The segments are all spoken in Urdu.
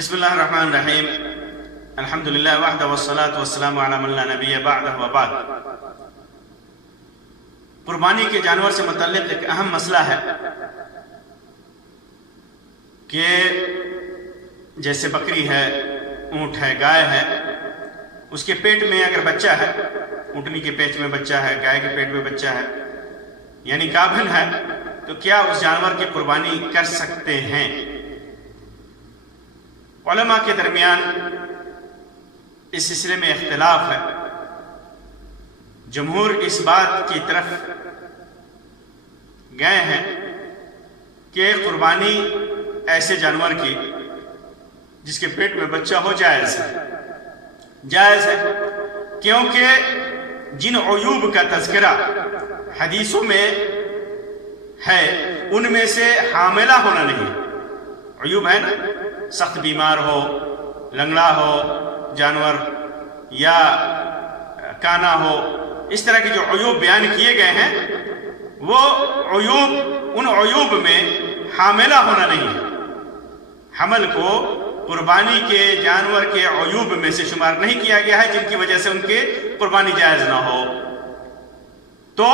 بسم اللہ الرحمن الرحیم الحمدللہ وحدہ والصلاة والسلام علی من لا نبی بعدہ وبعد۔ قربانی کے جانور سے متعلق ایک اہم مسئلہ ہے کہ جیسے بکری ہے، اونٹ ہے، گائے ہے، اس کے پیٹ میں اگر بچہ ہے، اونٹنی کے پیٹ میں بچہ ہے، گائے کے پیٹ میں بچہ ہے، یعنی گابھن ہے، تو کیا اس جانور کی قربانی کر سکتے ہیں؟ علماء کے درمیان اس سلسلے میں اختلاف ہے۔ جمہور اس بات کی طرف گئے ہیں کہ قربانی ایسے جانور کی جس کے پیٹ میں بچہ ہو جائز ہے، کیونکہ جن عیوب کا تذکرہ حدیثوں میں ہے ان میں سے حاملہ ہونا نہیں ہے۔ عیوب ہے نا، سخت بیمار ہو، لنگڑا ہو جانور، یا کانا ہو، اس طرح کے جو عیوب بیان کیے گئے ہیں وہ عیوب، ان عیوب میں حاملہ ہونا نہیں ہے۔ حمل کو قربانی کے جانور کے عیوب میں سے شمار نہیں کیا گیا ہے جن کی وجہ سے ان کے قربانی جائز نہ ہو۔ تو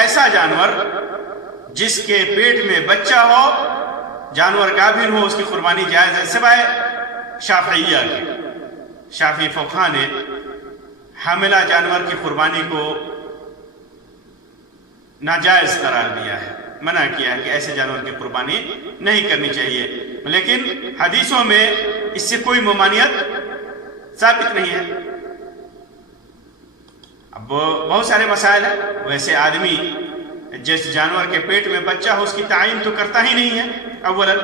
ایسا جانور جس کے پیٹ میں بچہ ہو، جانور گابھن ہو، اس کی قربانی جائز ہے، سوائے شافعیہ کے۔ شافعی فقہاء نے حاملہ جانور کی قربانی کو ناجائز قرار دیا ہے، منع کیا ہے کہ ایسے جانور کی قربانی نہیں کرنی چاہیے، لیکن حدیثوں میں اس سے کوئی ممانعت ثابت نہیں ہے۔ اب بہت سارے مسائل ہیں، ویسے آدمی جس جانور کے پیٹ میں بچہ ہو اس کی تعین تو کرتا ہی نہیں ہے، اولا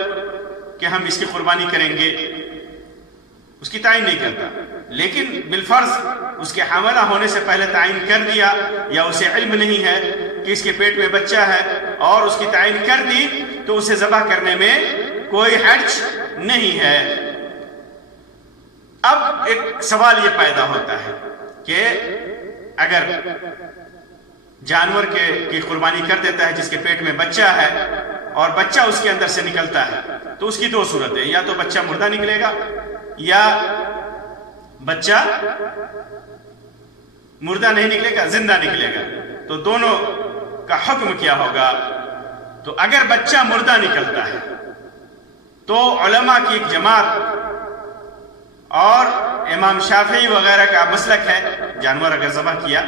کہ ہم اس کی قربانی کریں گے، اس کی تعین نہیں کرتا، لیکن بالفرض اس کے حاملہ ہونے سے پہلے تعین کر دیا، یا اسے علم نہیں ہے کہ اس کے پیٹ میں بچہ ہے اور اس کی تعین کر دی، تو اسے ذبح کرنے میں کوئی حرج نہیں ہے۔ اب ایک سوال یہ پیدا ہوتا ہے کہ اگر جانور کی قربانی کر دیتا ہے جس کے پیٹ میں بچہ ہے اور بچہ اس کے اندر سے نکلتا ہے، تو اس کی دو صورتیں، یا تو بچہ مردہ نکلے گا یا بچہ مردہ نہیں نکلے گا، زندہ نکلے گا، تو دونوں کا حکم کیا ہوگا؟ تو اگر بچہ مردہ نکلتا ہے تو علماء کی ایک جماعت اور امام شافعی وغیرہ کا مسلک ہے، جانور اگر ذبح کیا،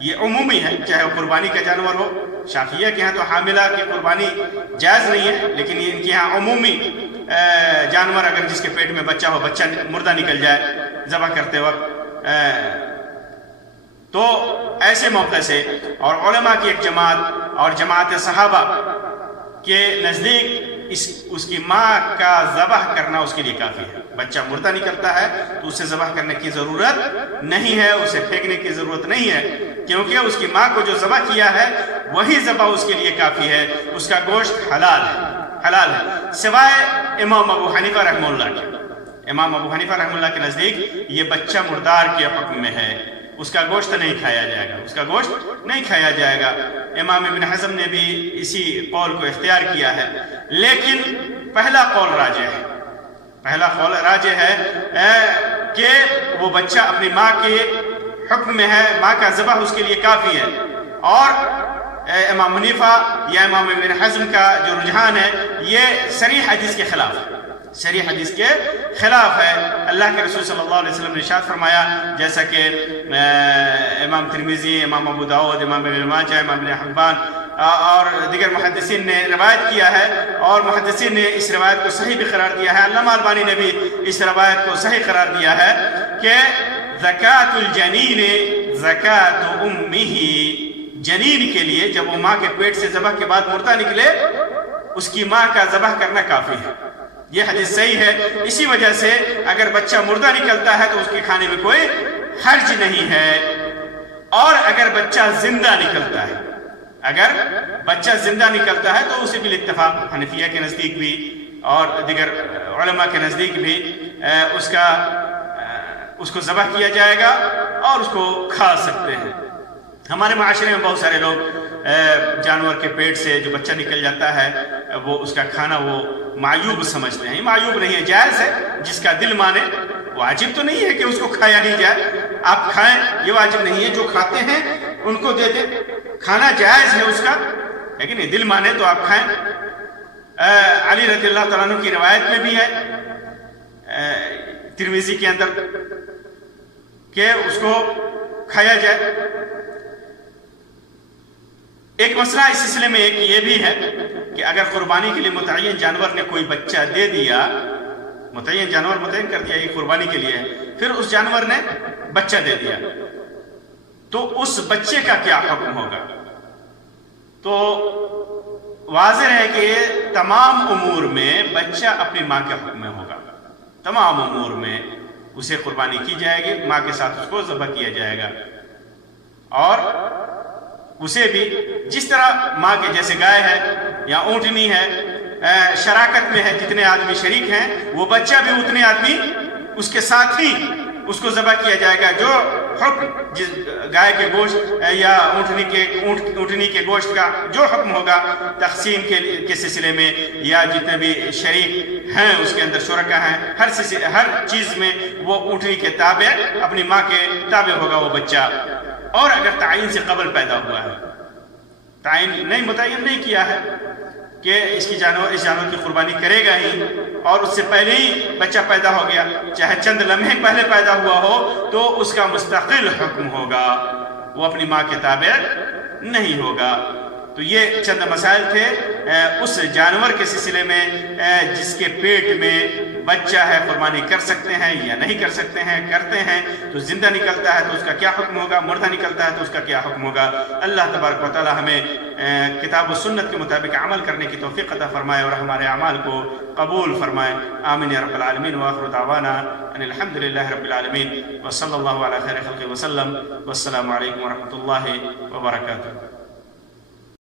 یہ عمومی ہے، چاہے وہ قربانی کا جانور ہو۔ شافعیہ کے ہاں تو حاملہ کی قربانی جائز نہیں ہے، لیکن ان کے ہاں عمومی جانور اگر جس کے پیٹ میں بچہ ہو، بچہ مردہ نکل جائے ذبح کرتے وقت، تو ایسے موقع سے، اور علماء کی ایک جماعت اور جماعت صحابہ کے نزدیک اس کی ماں کا ذبح کرنا اس کے لیے کافی ہے۔ بچہ مردہ نکلتا ہے تو اسے ذبح کرنے کی ضرورت نہیں ہے، اسے پھینکنے کی ضرورت نہیں ہے، کیونکہ اس کی ماں کو جو ذبح کیا ہے وہی ذبح اس کے لیے کافی ہے، اس کا گوشت حلال ہے، سوائے امام ابو حنیفہ رحمہ اللہ کے۔ امام ابو حنیفہ رحمہ اللہ کے نزدیک یہ بچہ مردار کے حکم میں ہے، اس کا گوشت نہیں کھایا جائے گا، امام ابن حزم نے بھی اسی قول کو اختیار کیا ہے، لیکن پہلا قول راجح ہے کہ وہ بچہ اپنی ماں کے حکم میں ہے، ماں کا ذبح اس کے لیے کافی ہے۔ اور امام حنیفہ یا امام ابن حزم کا جو رجحان ہے یہ صریح حدیث کے خلاف ہے۔ اللہ کے رسول صلی اللہ علیہ وسلم نے ارشاد فرمایا، جیسا کہ امام ترمذی، امام ابو داؤد، امام ابن ماجہ، امام ابن حبان اور دیگر محدثین نے روایت کیا ہے، اور محدثین نے اس روایت کو صحیح بھی قرار دیا ہے۔ علامہ البانی نے بھی اس روایت کو صحیح قرار دیا ہے کہ زکوٰۃ الجنین زکوٰۃ امہ، جنین کے لیے جب وہ ماں کے پیٹ سے ذبح کے بعد مردہ نکلے، اس کی ماں کا ذبح کرنا کافی ہے۔ یہ حدیث صحیح ہے، اسی وجہ سے اگر بچہ مردہ نکلتا ہے تو اس کے کھانے میں کوئی حرج نہیں ہے۔ اور اگر بچہ زندہ نکلتا ہے تو اسے بالاتفاق حنفیہ کے نزدیک بھی اور دیگر علماء کے نزدیک بھی اس کو ذبح کیا جائے گا اور اس کو کھا سکتے ہیں۔ ہمارے معاشرے میں بہت سارے لوگ جانور کے پیٹ سے جو بچہ نکل جاتا ہے وہ اس کا کھانا وہ معیوب سمجھتے ہیں. معیوب نہیں ہے، جائز ہے. جس کا دل مانے، واجب تو نہیں ہے کہ اس کو کھایا نہیں جائے. آپ کھائیں، یہ واجب نہیں ہے. جو کھاتے ہیں ان کو دے دیں، کھانا جائز ہے اس کا، لیکن یہ دل مانے تو آپ کھائیں. علی رضی اللہ تعالیٰ عنہ کی روایت میں بھی ہے ترمذی کے اندر کہ اس کو کھایا جائے. ایک مسئلہ اس سلسلے میں ایک یہ بھی ہے کہ اگر قربانی کے لیے متعین جانور نے کوئی بچہ دے دیا، متعین جانور متعین کر دیا یہ قربانی کے لیے، پھر اس جانور نے بچہ دے دیا، تو اس بچے کا کیا حکم ہوگا؟ تو واضح ہے کہ تمام امور میں بچہ اپنی ماں کے حکم میں ہوگا. تمام امور میں اسے قربانی کی جائے گی، ماں کے ساتھ اس کو ذبح کیا جائے گا. اور اسے بھی جس طرح ماں کے جیسے گائے ہے یا اونٹنی ہے، شراکت میں ہے، جتنے آدمی شریک ہیں وہ بچہ بھی اتنے آدمی اس کے ساتھ ہی اس کو ذبح کیا جائے گا. جو حکم جس گائے کے گوشت یا اونٹنی کے گوشت کا جو حکم ہوگا تقسیم کے سلسلے میں، یا جتنے بھی شریک ہیں اس کے اندر شرکا ہیں، ہر چیز میں وہ اونٹنی کے تابع، اپنی ماں کے تابع ہوگا وہ بچہ. اور اگر تعین سے قبل پیدا ہوا ہے، تعین نہیں متعین نہیں کیا ہے کہ اس جانور کی قربانی کرے گا ہی، اور اس سے پہلے ہی بچہ پیدا ہو گیا، چاہے چند لمحے پہلے پیدا ہوا ہو، تو اس کا مستقل حکم ہوگا، وہ اپنی ماں کے تابع نہیں ہوگا. تو یہ چند مسائل تھے اس جانور کے سلسلے میں جس کے پیٹ میں بچہ ہے، قربانی کر سکتے ہیں یا نہیں کر سکتے ہیں. کرتے ہیں تو زندہ نکلتا ہے تو اس کا کیا حکم ہوگا، مردہ نکلتا ہے تو اس کا کیا حکم ہوگا. اللہ تبارک و تعالی ہمیں کتاب و سنت کے مطابق عمل کرنے کی توفیق عطا فرمائے اور ہمارے اعمال کو قبول فرمائے. آمین یا رب العالمین. وآخر دعوانا ان الحمد للہ رب العالمین، وصلی اللہ علی خیر خلق وسلم. والسلام علیکم ورحمۃ اللہ وبرکاتہ.